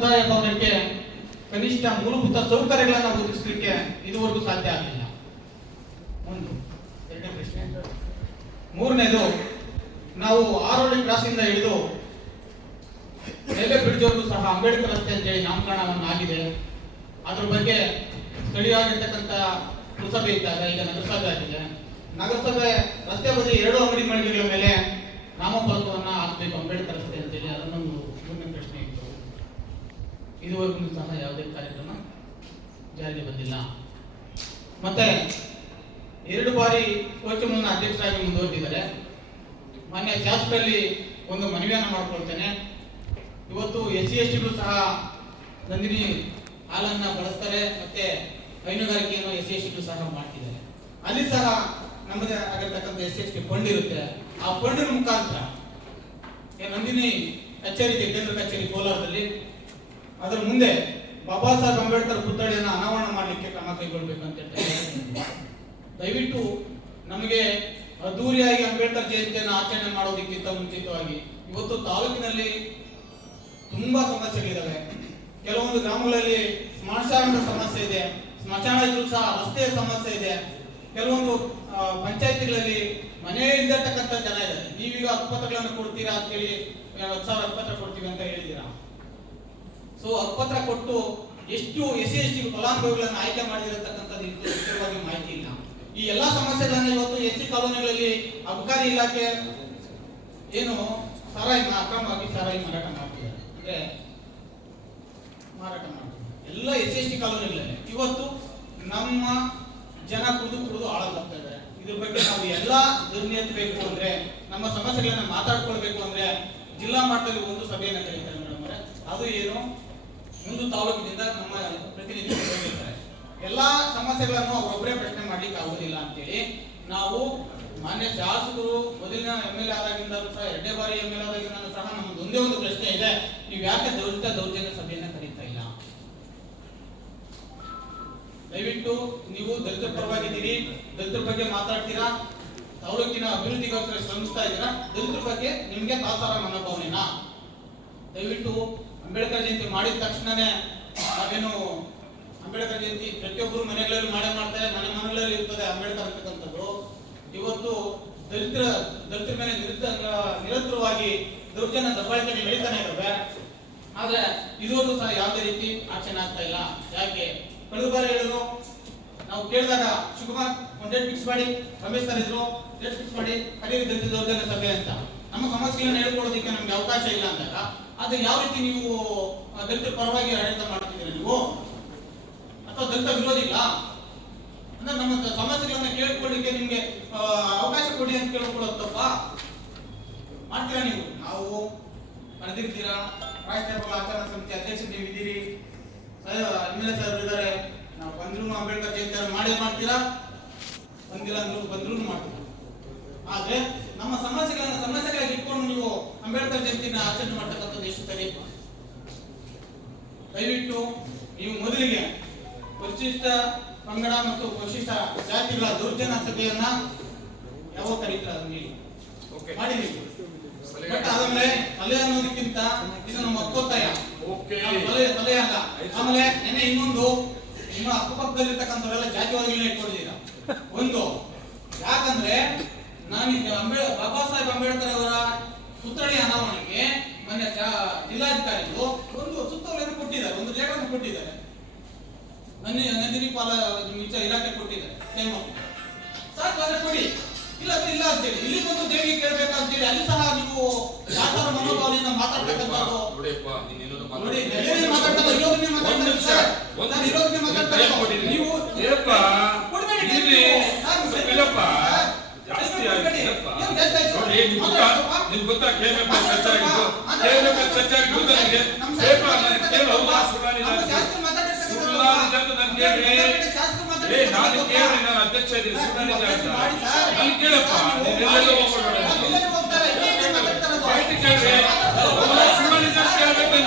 ಸಮುದಾಯ ಭವನಕ್ಕೆ ಕನಿಷ್ಠ ಮೂಲಭೂತ ಸೌಕರ್ಯಗಳನ್ನು ಒದಗಿಸಲಿಕ್ಕೆ ಇದುವರೆಗೂ ಸಾಧ್ಯ ಆಗಲಿಲ್ಲ. ಒಂದು. ಎರಡನೇ ಪ್ರಶ್ನೆ. ಮೂರನೇದು, ನಾವು ಆರೋಳಿ ಕ್ರಾಸ್ ಇಂದ ಹಿಡಿದು ರೈಲ್ವೆ ಬ್ರಿಡ್ಜ್ ವರೆಗೂ ಸಹ ಅಂಬೇಡ್ಕರ್ ರಸ್ತೆ ಅಂತೇಳಿ ನಾಮಕರಣವನ್ನು ಆಗಿದೆ. ಅದ್ರ ಬಗ್ಗೆ ಸ್ಥಳೀಯವಾಗಿರ್ತಕ್ಕಂಥ ಪುರಸಭೆ ಇದ್ದಾಗ ಈಗ ನಗರಸಭೆ ಆಗಿದೆ. ನಗರಸಭೆ ರಸ್ತೆ ಬದಿ 2 ಅಂಗಡಿ ಮಳಿಗೆಗಳ ಮೇಲೆ ನಾಮಫಲಕವನ್ನು ಹಾಕಬೇಕು ಅಂಬೇಡ್ಕರ್ ರಸ್ತೆ ಅಂತೇಳಿ, ಅದನ್ನೊಂದು ಮೂರನೇ ಪ್ರಶ್ನೆ ಇತ್ತು. ಇದುವರೆಗೂ ಸಹ ಯಾವುದೇ ಕಾರ್ಯಕ್ರಮ ಜಾರಿಗೆ ಬಂದಿಲ್ಲ. ಮತ್ತೆ 2 ಬಾರಿ ಕೋಚಮನ್ನ ಅಧ್ಯಕ್ಷರಾಗಿ ಮುಂದುವರೆದಿದ್ದಾರೆ. ಮಾನ್ಯ ಶಾಸಕರಲ್ಲಿ ಒಂದು ಮನವಿಯನ್ನು ಮಾಡಿಕೊಳ್ತೇನೆ. ಇವತ್ತು SC/STಗಳು ಸಹ ನಂದಿನಿ ಹಾಲನ್ನ ಬಳಸ್ತಾರೆ, ಮತ್ತೆ ಹೈನುಗಾರಿಕೆಯನ್ನು SC/STಗಳು ಸಹ ಮಾಡ್ತಿದ್ದಾರೆ. ಅಲ್ಲಿ ಸಹ ನಮ್ಮದೇ ಆಗಿರ್ತಕ್ಕಂಥ SC/ST ಫಂಡ್ ಇರುತ್ತೆ. ಆ ಫಂಡಿನ ಮುಖಾಂತರ ನಂದಿನಿ ಕಚೇರಿ ಇದೆ, ಕೇಂದ್ರ ಕಚೇರಿ ಕೋಲಾರದಲ್ಲಿ, ಅದರ ಮುಂದೆ ಬಾಬಾ ಸಾಹೇಬ್ ಅಂಬೇಡ್ಕರ್ ಪುತ್ಥಳಿಯನ್ನು ಅನಾವರಣ ಮಾಡಲಿಕ್ಕೆ ಕ್ರಮ ಕೈಗೊಳ್ಳಬೇಕಂತ ಹೇಳ್ತಾರೆ. ದಯವಿಟ್ಟು ನಮಗೆ ಅದ್ದೂರಿಯಾಗಿ ಅಂಬೇಡ್ಕರ್ ಜಯಂತಿಯನ್ನು ಆಚರಣೆ ಮಾಡೋದಕ್ಕಿಂತ ಮುಂಚಿತವಾಗಿ ಇವತ್ತು ತಾಲೂಕಿನಲ್ಲಿ ತುಂಬಾ ಸಮಸ್ಯೆಗಳಿದ್ದಾವೆ. ಕೆಲವೊಂದು ಗ್ರಾಮಗಳಲ್ಲಿ ಸ್ಮಶಾನದ ಸಮಸ್ಯೆ ಇದೆ, ಸ್ಮಶಾನ ಇದ್ರೂ ಸಹ ರಸ್ತೆಯ ಸಮಸ್ಯೆ ಇದೆ. ಕೆಲವೊಂದು ಪಂಚಾಯತಿಗಳಲ್ಲಿ ಮನೆ ಇಲ್ಲತಕ್ಕಂಥ ಜನ ಇದ್ದಾರೆ. ನೀವೀಗ ಹಕ್ಕುಪತ್ರಗಳನ್ನು ಕೊಡ್ತೀರಾ ಅಂತೇಳಿ 10,000 ಹಕ್ಕುಪತ್ರ ಕೊಡ್ತೀವಿ ಅಂತ ಹೇಳಿದ್ದೀರಾ. ಸೊ ಹಕ್ಕುಪತ್ರ ಕೊಟ್ಟು ಎಷ್ಟು SC/ST ಫಲಾನುಭವಿಗಳನ್ನು ಆಯ್ಕೆ ಮಾಡಿದಿರತಕ್ಕಂಥದ್ದು ವಿಶೇಷವಾಗಿ ಮಾಹಿತಿ ಇಲ್ಲ. ಈ ಎಲ್ಲಾ ಸಮಸ್ಯೆಗಳನ್ನ ಇವತ್ತು SC ಕಾಲೋನಿಗಳಲ್ಲಿ ಅಬಕಾರಿ ಇಲಾಖೆ ಏನು ಸಾರಾಯಿ ಅಕ್ರಮವಾಗಿ ಸಾರಾಯಿ ಮಾರಾಟ ಮಾಡ್ತಿದ್ದಾರೆ, ಅಂದ್ರೆ ಮಾರಾಟ ಮಾಡ್ತಿದ್ದಾರೆ ಎಲ್ಲ SC/ST ಕಾಲೋನಿಗಳಲ್ಲಿ. ಇವತ್ತು ನಮ್ಮ ಜನ ಕುಡಿದು ಹಾಳಾಗ್ತಾ ಇದ್ದಾರೆ. ಇದ್ರ ಬಗ್ಗೆ ನಾವು ಎಲ್ಲ ಧ್ವನಿ ಎತ್ತಬೇಕು ಅಂದ್ರೆ, ನಮ್ಮ ಸಮಸ್ಯೆಗಳನ್ನ ಮಾತಾಡ್ಕೊಳ್ಬೇಕು ಅಂದ್ರೆ ಜಿಲ್ಲಾ ಮಟ್ಟದಲ್ಲಿ ಒಂದು ಸಭೆಯನ್ನು ಕರೀತಾರೆ ಮೇಡಮ್ ಅವರೇ. ಅದು ಏನು, ಒಂದು ತಾಲೂಕಿನಿಂದ ನಮ್ಮ ಪ್ರತಿನಿಧಿಗಳು ಹೋಗಿರ್ತಾರೆ. ಎಲ್ಲಾ ಸಮಸ್ಯೆಗಳನ್ನು ಅವರೊಬ್ಬರೇ ಪ್ರಶ್ನೆ ಮಾಡ್ಲಿಕ್ಕೆ ಆಗುದಿಲ್ಲ ಅಂತೇಳಿ ನಾವು ಮಾನ್ಯ ಶಾಸಕರು ಮೊದಲಿನ MLA ಆದಾಗಿಂದ ಸಹ 2ನೇ ಬಾರಿ MLA ಆದಾಗಿಂದ ಸಹ ನಮ್ಮದು ಒಂದೇ ಒಂದು ಪ್ರಶ್ನೆ ಇದೆ, ನೀವು ಯಾಕೆ ದೌರ್ಜನ್ಯ ಸಭೆಯನ್ನ ಕರೀತಾ ಇಲ್ಲ? ದಯವಿಟ್ಟು ನೀವು ದಲಿತರ ಪರವಾಗಿದ್ದೀರಿ, ದಲಿತರ ಬಗ್ಗೆ ಮಾತಾಡ್ತೀರಾ, ತಾಲೂಕಿನ ಅಭಿವೃದ್ಧಿಗೋಸ್ಕರ ಶ್ರಮಿಸ್ತಾ ಇದ್ದೀರಾ, ದಲಿತರ ಬಗ್ಗೆ ನಿಮ್ಗೆ ತಾತ್ಸಾರ ಮನೋಭಾವನೆನಾ? ದಯವಿಟ್ಟು ಅಂಬೇಡ್ಕರ್ ಜಯಂತಿ ಮಾಡಿದ ತಕ್ಷಣನೇ ನಾವೇನು ಅಂಬೇಡ್ಕರ್ ಜಯಂತಿ ಪ್ರತಿಯೊಬ್ಬರು ಮನೆಗಳಲ್ಲಿ ಮಾಡ್ತಾರೆ, ಮನೆಗಳಲ್ಲಿ ಇರ್ತದೆ ಅಂಬೇಡ್ಕರ್ ಅಂತಕ್ಕಂಥದ್ದು. ಇವತ್ತು ದಲಿತರ ಮೇಲೆ ನಿರಂತರವಾಗಿ ದೌರ್ಜನ್ಯ ದಬ್ಬಾಳಿಕೆಗಳು ನಡೀತಾನೆ ಇದ್ದಾವೆ. ಆದ್ರೆ ಇದುವರೆಗೂ ಸಹ ಯಾವುದೇ ರೀತಿ ಆಚರಣೆ ಆಗ್ತಾ ಇಲ್ಲ. ಯಾಕೆ? ಕಳೆದ ಬಾರಿ ಹೇಳಿದ್ರು, ನಾವು ಕೇಳಿದಾಗ ಶಿವಕುಮಾರ್ ಒಂದು ಡೇಟ್ ಫಿಕ್ಸ್ ಮಾಡಿ, ರಮೇಶ್ ಸರ್ ಇದ್ರು ಡೇಟ್ ಫಿಕ್ಸ್ ಮಾಡಿ ಕರೀರಿ ದಲಿತ ದೌರ್ಜನ್ಯ ಸಭೆ ಅಂತ. ನಮ್ಮ ಸಮಸ್ಯೆಗಳನ್ನ ಹೇಳ್ಕೊಳ್ಳೋದಕ್ಕೆ ನಮ್ಗೆ ಅವಕಾಶ ಇಲ್ಲ ಅಂದಾಗ ಅದು ಯಾವ ರೀತಿ ನೀವು ದಲಿತರ ಪರವಾಗಿ ಆಡಳಿತ ಮಾಡ್ತಿದ್ದೀರಾ ನೀವು, ಅಥವಾ ದಲಿತ ವಿರೋಧಿ ಇಲ್ಲ ಅಂದ್ರೆ ನಮ್ಮ ಸಮಸ್ಯೆಗಳನ್ನ ಕೇಳ್ಕೊಳ್ಳಿಕ್ಕೆ ನಿಮ್ಗೆ ಅವಕಾಶ ಕೊಡಿ ಅಂತ ಕೇಳ್ಕೊಳ್ಳೋದಪ್ಪ ಮಾಡ್ತೀರಾ ನೀವು? ನಾವು ಕರೆದಿರ್ತೀರಾ, ರಾಷ್ಟ್ರೀಯ ಆಚರಣಾ ಸಮಿತಿ ಅಧ್ಯಕ್ಷ ನೀವು ಇದ್ದೀರಿ, MLA ಸಾಹೇಬರು ಇದ್ದಾರೆ, ನಾವು ಬಂದ್ರು ಅಂಬೇಡ್ಕರ್ ಜಯಂತಿ ಮಾಡ್ತೀರಾ, ಬಂದ್ರು ಮಾಡ್ತೀರಾ. ಆದ್ರೆ ನಮ್ಮ ಸಮಸ್ಯೆಗಳಾಗಿ ಇಟ್ಕೊಂಡು ನೀವು ಅಂಬೇಡ್ಕರ್ ಜಯಂತಿನ ಆಚರಣೆ ಮಾಡ್ತಕ್ಕಂಥದ್ದು ಎಷ್ಟು ಸರಿ? ದಯವಿಟ್ಟು ನೀವು ಮೊದಲಿಗೆ ಪರಿಶಿಷ್ಟ ಪಂಗಡ ಮತ್ತು ಪರಿಶಿಷ್ಟ ಜಾತಿಗಳ ದೌರ್ಜನ್ಯ ಸಭೆಯನ್ನ ಯಾವಾಗ ಕರೀತೀರ ಅದನ್ನ ಮಾಡಿ ನೀವು. ಬಟ್ ಆಮೇಲೆ ತಲೆ ಅನ್ನೋದಕ್ಕಿಂತ ಇದು ನಮ್ಮ ಹಕ್ಕೊತ್ತಾಯ, ತಲೆ ಅಲ್ಲ. ಆಮೇಲೆ ನೆನೆ ಇನ್ನೊಂದು, ನಿಮ್ಮ ಅಕ್ಕಪಕ್ಕದಲ್ಲಿರ್ತಕ್ಕಂಥವರೆಲ್ಲ ಜಾತಿವಾದಿಗಳನ್ನ ಇಟ್ಕೊಂಡಿದ್ದೀರಾ. ಒಂದು ಯಾಕಂದ್ರೆ ನಾನೀಗ ಬಾಬಾ ಸಾಹೇಬ್ ಅಂಬೇಡ್ಕರ್ ಅವರ ಪುತ್ಥಳಿ ಅನಾವರಣಕ್ಕೆ ಮೊನ್ನೆ ಜಿಲ್ಲಾಧಿಕಾರಿಗಳು ಒಂದು ಸುತ್ತೋಲೆಯನ್ನು ಕೊಟ್ಟಿದ್ದಾರೆ, ಒಂದು ಲೇಖನ ಕೊಟ್ಟಿದ್ದಾರೆ, ನಂದಿನಿ ಪಾಲ ಇಲಾಖೆ ಕೊಟ್ಟಿದ್ದಾರೆ. ಸಾಕು ಅದೇ ಕೊಡಿ, ಇಲ್ಲ ಇಲ್ಲ ಅಂತೇಳಿ ಇಲ್ಲಿ ಬಂದು ದೇವಿಗೆ ಕೇಳಬೇಕಂತೇಳಿ ಅಲ್ಲಿ ಸಹ ನೀವು ಯಾತರ ಮನೋಭಾವನೆಯಿಂದ ಮಾತಾಡ್ತಕ್ಕಂಥದ್ದು ನೋಡಿ. ಮಾತಾಡ್ತಾರೆ ನೀವು ಅಧ್ಯಕ್ಷ ಕೇಳಪ್ಪ ಕೇಳ್ಬೇಕು